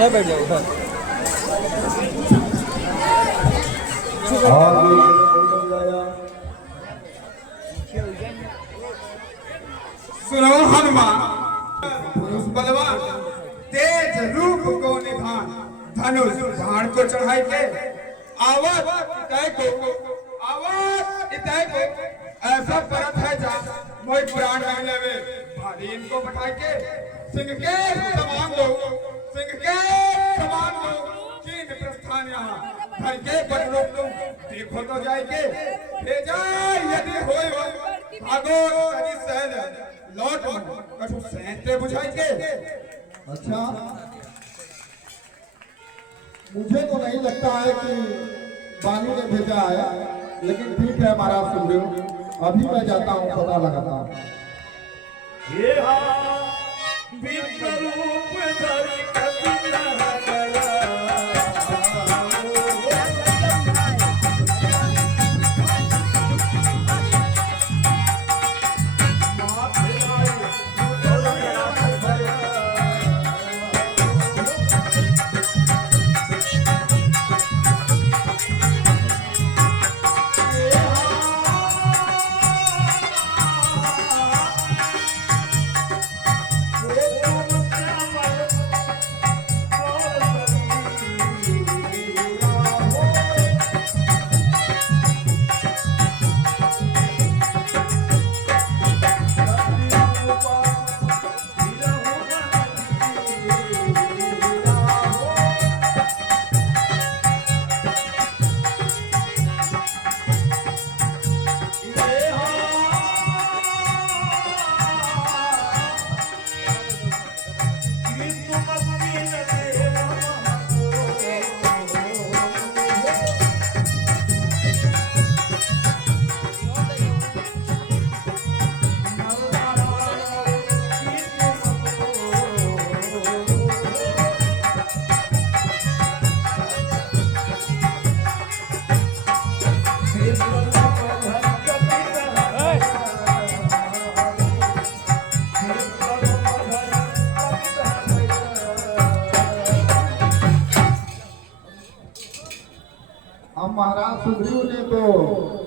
इधर बैठ जाओ उधर। सुनो हनुमान, पुरुष बलवान, तेज रूप को निधान, धनुष बाण को चढ़ाई के आवाज इतय को ऐसा परत है जा मोहि पुराण नहीं लेवे भारी इनको बैठाई के सिंह के समान दो चीन प्रस्थान यहाँ धर के बड़ रोक दो देखो तो जाए के भेजा यदि होय भागो तनि सहल लौट कछु सहते बुझाई के। अच्छा, मुझे तो नहीं लगता है कि बानी ने भेजा है, लेकिन ठीक है महाराज सुग्रीव, अभी मैं जाता हूँ पता लगाता हूँ। हम महाराज सुग्रीव ने तो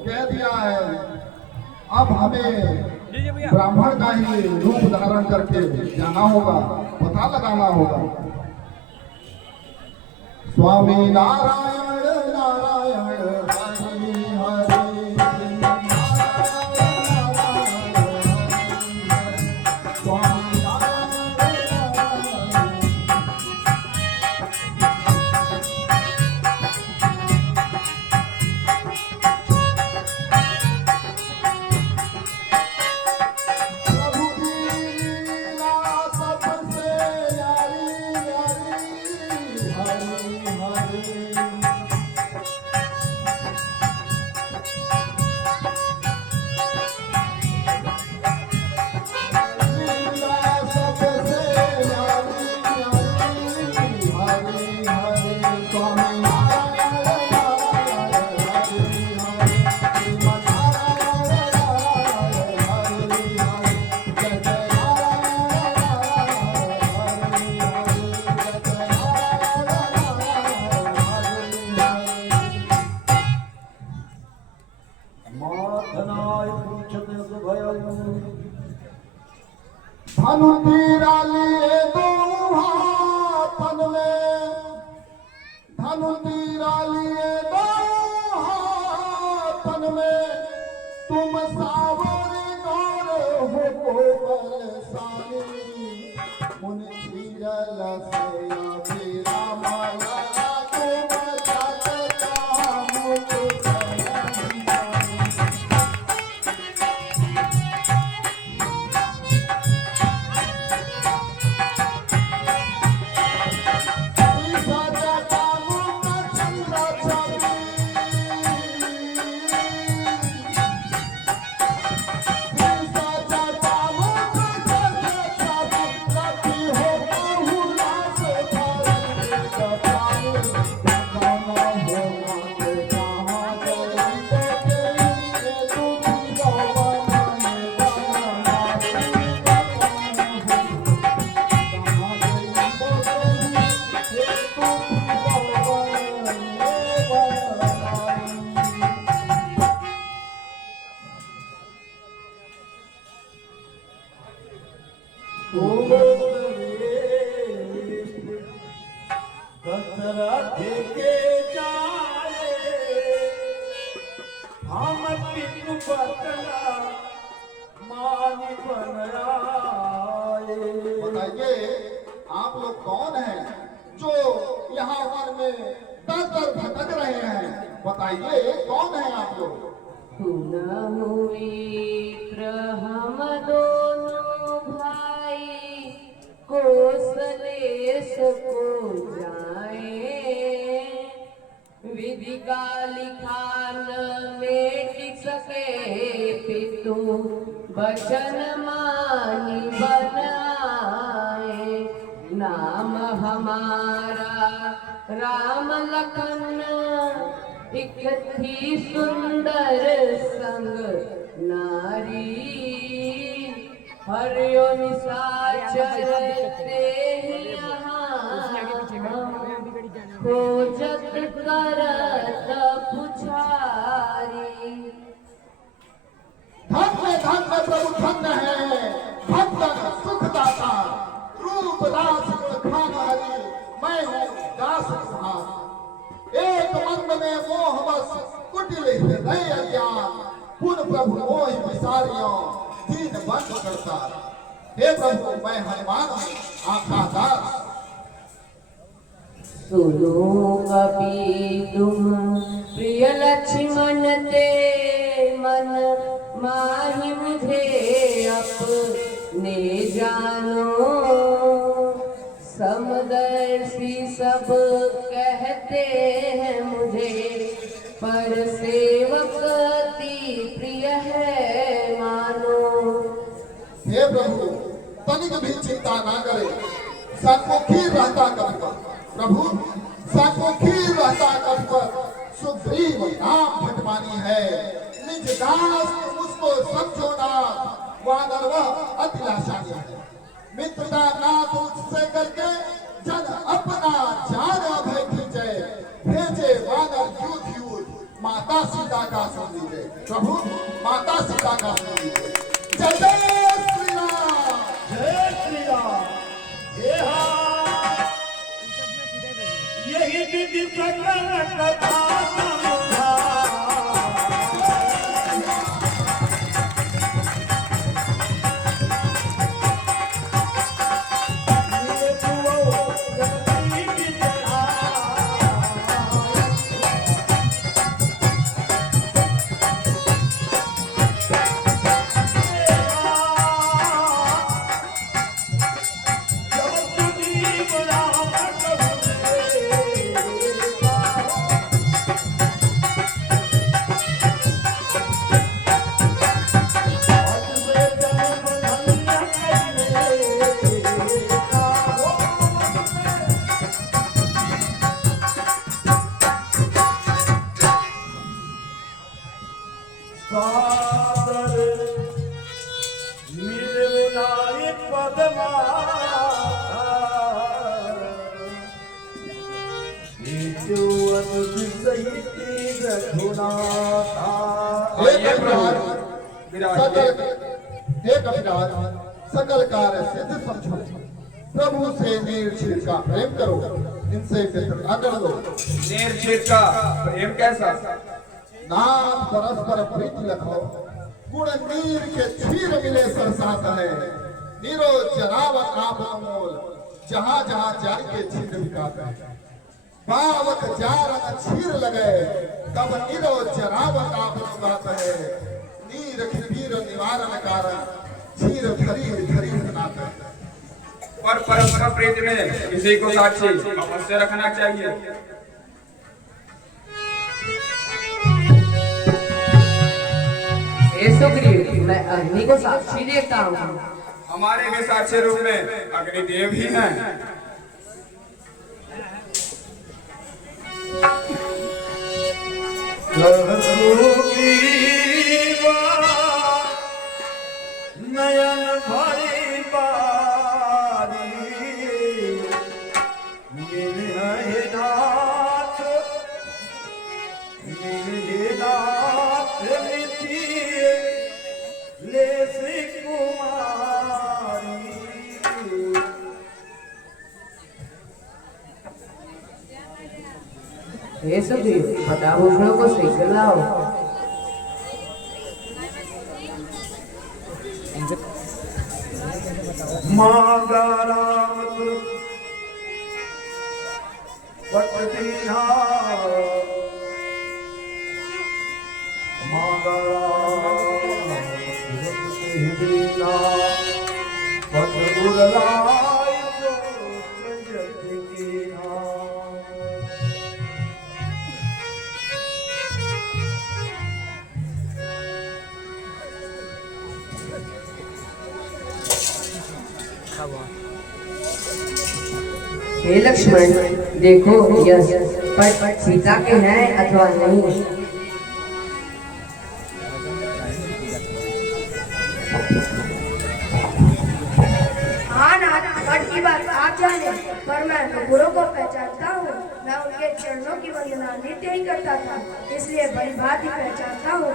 कह दिया है, अब हमें ब्राह्मण का ही रूप धारण करके जाना होगा, पता लगाना होगा। स्वामी नारायण नारायण हरि हरि स्वामी धनु तीरा लिए दो हाथन में, धनु तीरा लिए दो हाथन में, तुम सावरी गौर हो बलशाली, मुनि छीरल से मेरा माया तुम जगता मुझ हो दशरथ के जाए हम पितु बचना मानी बन आए। बताइए आप लोग कौन हैं जो यहाँ वन में दर भटक रहे हैं? बताइए कौन है आप लोग? सुनहु मित्र हम दोनों भाई कोसलेश को जाए। विधि का लिखान मेट सके पितु वचन मानी बन आए। नाम हमारा राम लखन एक थी सुंदर संग नारी। हरियो निशाचर ते खोजत करत पुछारी। धन्य धन्य प्रभु धन्य है भक्तन सुखदाता। रूप दास गुण खान हरि मैं हूँ दास सुहान। एक मंद में मोह बस कुटिल हृदय अज्ञान। पुन प्रभु मोहि विसारियों दीन बंद करता। हे प्रभु मैं हनुमान हूँ आखा दास। सुनो कपि तुम प्रिय लक्ष्मण ते मन माहि मुझे अपने जानो। समदर्शी सब कहते हैं मुझे पर सेवक अति प्रिय है मानो। हे प्रभु तनिक भी चिंता ना करे सन्मुखी रहता कब पर। प्रभु सन्मुखी रहता कब पर सुग्रीव नाम भटमानी है। निज दास मुझको समझो ना वानर वह अतिलाशानी है। मित्रता ना तुझसे करके जन अपना जान अभय खींचे। भेजे वानर युद्ध युद्ध माता सीता का सुन लीजिए। प्रभु माता सीता का सुन लीजिए। जय जय श्री राम। जय श्री राम। यही विधि सकल कथा समझा। सकल कार्य सिद्ध समझो। प्रभु से निर्छीर का प्रेम करो। इनसे मित्र अगर लो। निर्छीर का प्रेम कैसा? नाम परस्पर प्रीति रखो। गुण नीर के क्षीर मिले सरसात है। नीरो जरावत आप अमोल जहां जहां जाके छिद्र बिकाता है। बावक जारन क्षीर लगे तब नीरो जरावत आप बात है। नीर खीर निवारण कारण क्षीर धरी धरी सुनाता है। और परस्पर प्रीति में किसी को साक्षी अवश्य रखना चाहिए। सुग्रीव मैं अग्नि को साक्षी देता हूँ। हमारे भी साक्षी रूप में अग्निदेव ही हैं। नयन भरी बारी मिले नाथ मिथिए ले कुमारी। हे सुग्रीव फटाभूषणों को शीघ्र लाओ। मांगा राम पट दीना मांगा राम दीना पट उड़लाई जग कीना। हे लक्ष्मण देखो यह पट सीता के हैं अथवा नहीं। हाँ नाथ, पट की बात आप जाने, पर मैं गुरु को पहचानता हूँ। मैं उनके चरणों की वंदना नित्य ही करता था, इसलिए बड़ी बात ही पहचानता हूँ।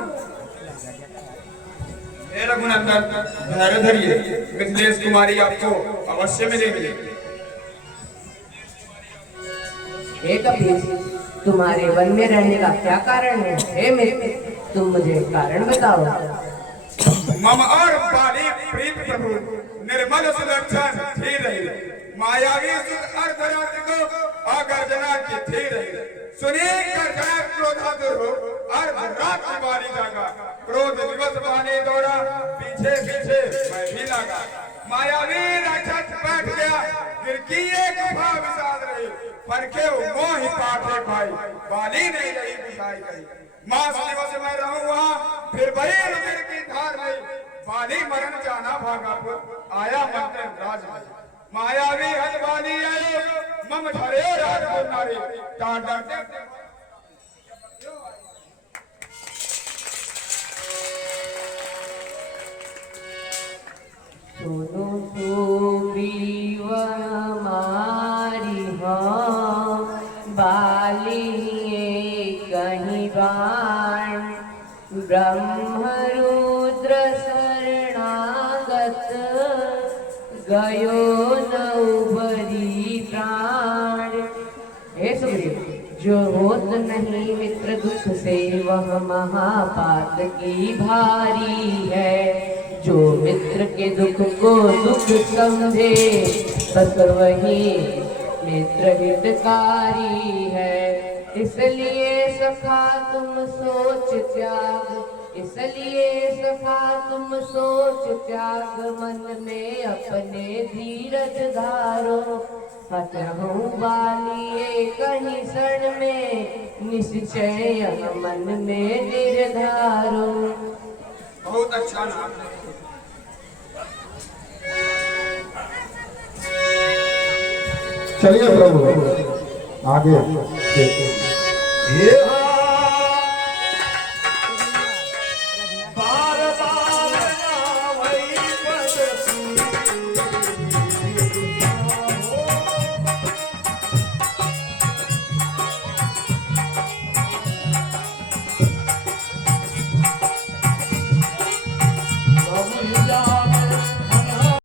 हे रघुनंदन धैर्य धरिए, मिथिलेश कुमारी आपको अवश्य मिलेंगे। हे कपीस तुम्हारे वन में रहने का क्या कारण है? हे मित्र तुम मुझे कारण बताओ। मम और बाली प्रीत प्रभु निर्मल सुलक्षण थी रही, मायावी सुत अर्धरात्रि को अगर्जना की थी रही। सुनी गर्जना क्रोधातुर हो अर्धरात्रि बाली जागा, क्रोध दिवस बाली दौड़ा पीछे पीछे मैं भी लगा। मायावी राक्षस बैठ गया गिरकी एक गुफा विषाद रही, परखे मोह ही पाठे भाई बाली नहीं रही बुझाई गई। मास दिवस मैं रहूं वहाँ फिर वही रुधिर की धार नहीं, बाली मरण जाना भागापुर आया मंत्र राज में। मायावी हद बाली आयो मम धरे राजपुर नारी डांडा। सुनो सुग्रीव हमारी हाँ बाली कहीं बाण, ब्रह्मरुद्र शरणागत गयो न उबरी प्राण। हे सुग्रीव जो होत नहीं मित्र दुख से वह महापात की भारी है। जो मित्र के दुख को दुख समझे बस वही मित्र हितकारी है। इसलिए सखा तुम सोच त्याग, इसलिए सखा तुम सोच त्याग, मन में अपने धीरज धारो। हतहु बालिए कहीं क्षण में निश्चय मन में निर्धारो। बहुत अच्छा नाम है। चलिए प्रभु आगे देखते हैं। ये